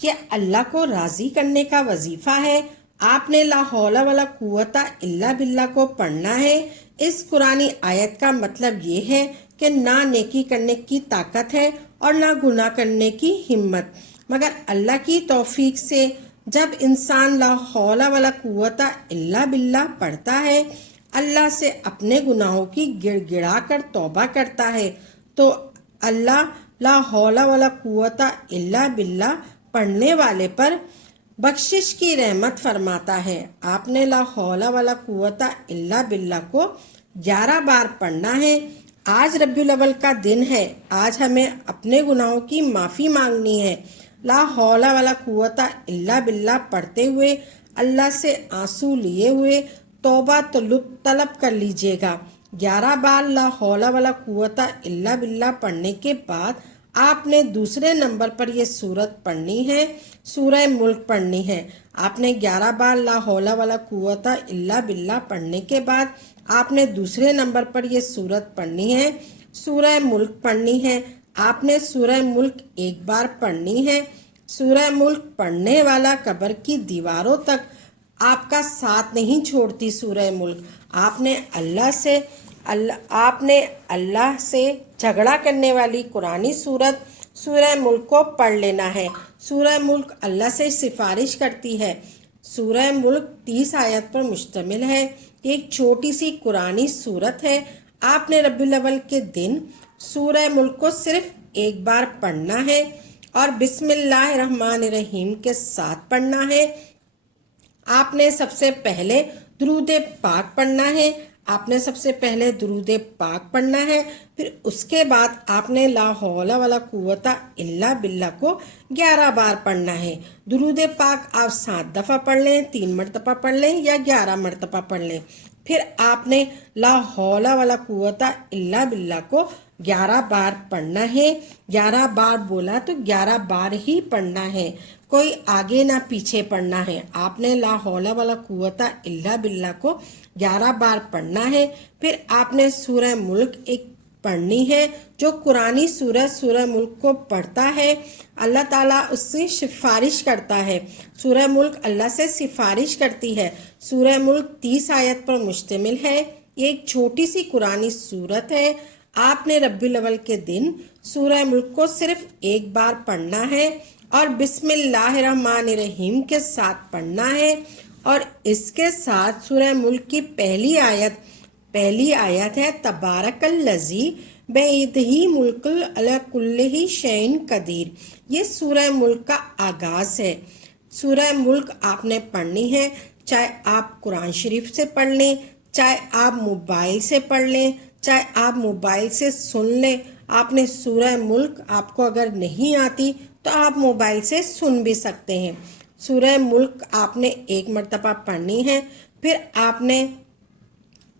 یہ اللہ کو راضی کرنے کا وظیفہ ہے۔ آپ نے لا حول ولا قوت الا باللہ کو پڑھنا ہے۔ اس قرآنی آیت کا مطلب یہ ہے کہ نہ نیکی کرنے کی طاقت ہے اور نہ گناہ کرنے کی ہمت، مگر اللہ کی توفیق سے جب انسان لا حول ولا قوت الا باللہ پڑھتا ہے، اللہ سے اپنے گناہوں کی گڑ گڑا کر توبہ کرتا ہے، تو اللہ لا حول ولا قوت الا باللہ پڑھنے والے پر بخشش کی رحمت فرماتا ہے۔ آپ نے لا حول ولا قوت الا باللہ کو 11 بار پڑھنا ہے۔ آج ربیع الاول کا دن ہے، آج ہمیں اپنے گناہوں کی معافی مانگنی ہے۔ لا حول ولا قوت الا باللہ پڑھتے ہوئے اللہ سے آنسو لیے ہوئے توبہ طلب کر لیجئے گا۔ 11 بار لا حول ولا قوت الا باللہ پڑھنے کے بعد آپ نے دوسرے نمبر پر یہ سورت پڑھنی ہے، سورہ ملک پڑھنی ہے۔ آپ نے 11 بار لا حول ولا قوت الا باللہ پڑھنے کے بعد آپ نے دوسرے نمبر پر یہ سورت پڑھنی ہے، سورہ ملک پڑھنی ہے۔ آپ نے سورہ ملک 1 بار پڑھنی ہے۔ سورہ ملک پڑھنے والا قبر کی دیواروں تک آپ کا ساتھ نہیں چھوڑتی سورہ ملک۔ آپ نے اللہ سے جھگڑا کرنے والی قرآنی سورت سورہ ملک کو پڑھ لینا ہے۔ سورہ ملک اللہ سے سفارش کرتی ہے۔ سورہ ملک 30 آیت پر مشتمل ہے، ایک چھوٹی سی قرآنی سورت ہے۔ آپ نے ربیع الاول کے دن سورہ ملک کو صرف 1 بار پڑھنا ہے اور بسم اللہ الرحمن الرحیم کے ساتھ پڑھنا ہے۔ آپ نے سب سے پہلے درود پاک پڑھنا ہے۔ آپ نے سب سے پہلے درود پاک پڑھنا ہے، پھر اس کے بعد آپ نے لا حول ولا قوت الا باللہ کو 11 بار پڑھنا ہے۔ درود پاک آپ 7 دفعہ پڑھ لیں، 3 مرتبہ پڑھ لیں یا 11 مرتبہ پڑھ لیں۔ پھر آپ نے لا حول ولا قوت الا باللہ کو 11 بار پڑھنا ہے۔ 11 بار بولا تو 11 بار ہی پڑھنا ہے، کوئی آگے نہ پیچھے پڑھنا ہے۔ آپ نے لا حول ولا قوت الا باللہ کو 11 بار پڑھنا ہے۔ پھر آپ نے سورہ ملک ایک پڑھنی ہے۔ جو قرآنی سورہ ملک کو پڑھتا ہے اللہ تعالیٰ اس سے سفارش کرتا ہے۔ سورہ ملک اللہ سے سفارش کرتی ہے۔ سورہ ملک 30 آیت پر مشتمل ہے، ایک چھوٹی سی قرآنی سورت ہے۔ آپ نے ربیع الاول کے دن سورہ ملک کو صرف 1 بار پڑھنا ہے اور بسم اللہ الرحمن الرحیم کے ساتھ پڑھنا ہے، اور اس کے ساتھ سورہ ملک کی پہلی آیت ہے تبارک الذی بیدہ ملک علی کل شیء قدیر۔ یہ سورہ ملک کا آغاز ہے۔ سورہ ملک آپ نے پڑھنی ہے، چاہے آپ قرآن شریف سے پڑھ لیں، چاہے آپ موبائل سے پڑھ لیں، چاہے آپ موبائل سے سن لیں۔ آپ نے سورہ ملک آپ کو اگر نہیں آتی تو آپ موبائل سے سن بھی سکتے ہیں۔ سورہ ملک آپ نے 1 مرتبہ پڑھنی ہے۔ پھر آپ نے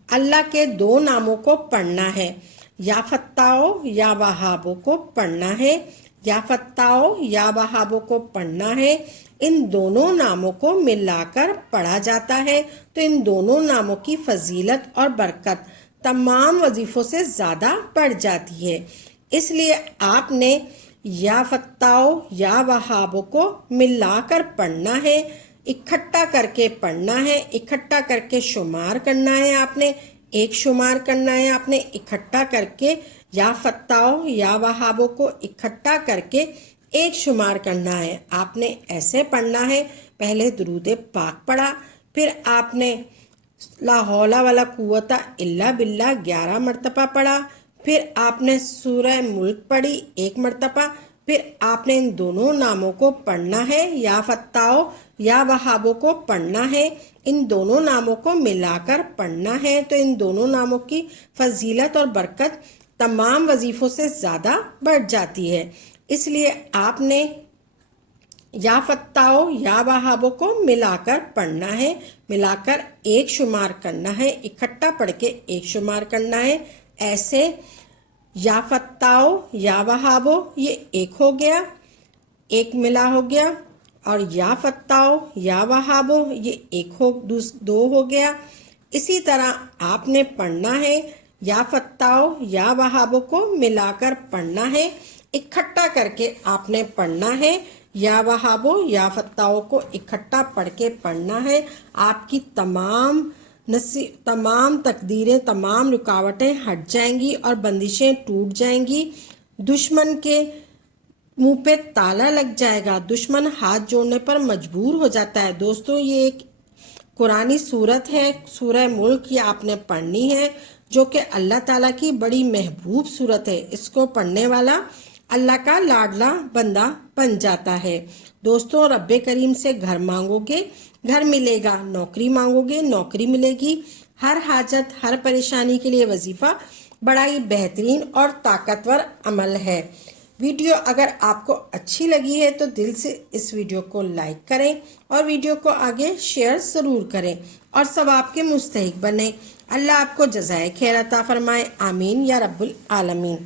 اللہ کے 2 ناموں کو پڑھنا ہے، یا فتاح یا وہاب کو پڑھنا ہے۔ یا فتاح یا وہاب کو پڑھنا ہے۔ ان دونوں ناموں کو ملا کر پڑھا جاتا ہے تو ان دونوں ناموں کی فضیلت اور برکت تمام وظیفوں سے زیادہ بڑھ جاتی ہے۔ اس لیے آپ نے یا فتاح یا وہاب کو ملا کر پڑھنا ہے، اکٹھا کر کے پڑھنا ہے، اکٹھا کر کے شمار کرنا ہے۔ آپ نے ایک شمار کرنا ہے، آپ نے اکٹھا کر کے یا فتاح یا وہاب کو اکٹھا کر کے ایک شمار کرنا ہے۔ آپ نے ایسے پڑھنا ہے، پہلے درود پاک پڑھا، پھر آپ نے لا حول ولا قوت الا باللہ 11 مرتبہ پڑھا، پھر آپ نے سورہ ملک پڑھی 1 مرتبہ، پھر آپ نے ان دونوں ناموں کو پڑھنا ہے، یا فتاح یا وہاب کو پڑھنا ہے، ان دونوں ناموں کو ملا کر پڑھنا ہے تو ان دونوں ناموں کی فضیلت اور برکت تمام وظیفوں سے زیادہ بڑھ جاتی ہے۔ اس لیے آپ نے یا فتاح یا وہاب کو ملا کر پڑھنا ہے، ملا کر ایک شمار کرنا ہے، اکٹھا پڑھ کے ایک شمار کرنا ہے۔ ایسے یا فتاح یا وہاب یہ ایک ہو گیا، ایک ملا ہو گیا، اور یا فتاح یا وہاب یہ ایک 2 ہو گیا۔ اسی طرح آپ نے پڑھنا ہے، یا فتاح یا وہاب کو ملا کر پڑھنا ہے، اکٹھا کر کے آپ نے پڑھنا ہے۔ یا وہابوں یا فتاحوں کو اکٹھا پڑھ کے پڑھنا ہے۔ آپ کی تمام تقدیریں، تمام رکاوٹیں ہٹ جائیں گی اور بندشیں ٹوٹ جائیں گی۔ دشمن کے منہ پہ تالا لگ جائے گا، دشمن ہاتھ جوڑنے پر مجبور ہو جاتا ہے۔ دوستوں یہ ایک قرآنی صورت ہے، سورہ ملک، یہ آپ نے پڑھنی ہے، جو کہ اللہ تعالیٰ کی بڑی محبوب صورت ہے۔ اس کو پڑھنے والا اللہ کا لاڈلا بندہ بن جاتا ہے۔ دوستوں رب کریم سے گھر مانگو گے گھر ملے گا، نوکری مانگو گے نوکری ملے گی۔ ہر حاجت، ہر پریشانی کے لیے وظیفہ بڑا ہی بہترین اور طاقتور عمل ہے۔ ویڈیو اگر آپ کو اچھی لگی ہے تو دل سے اس ویڈیو کو لائک کریں اور ویڈیو کو آگے شیئر ضرور کریں اور ثواب کے مستحق بنیں۔ اللہ آپ کو جزائے خیر عطا فرمائے، آمین یا رب العالمین۔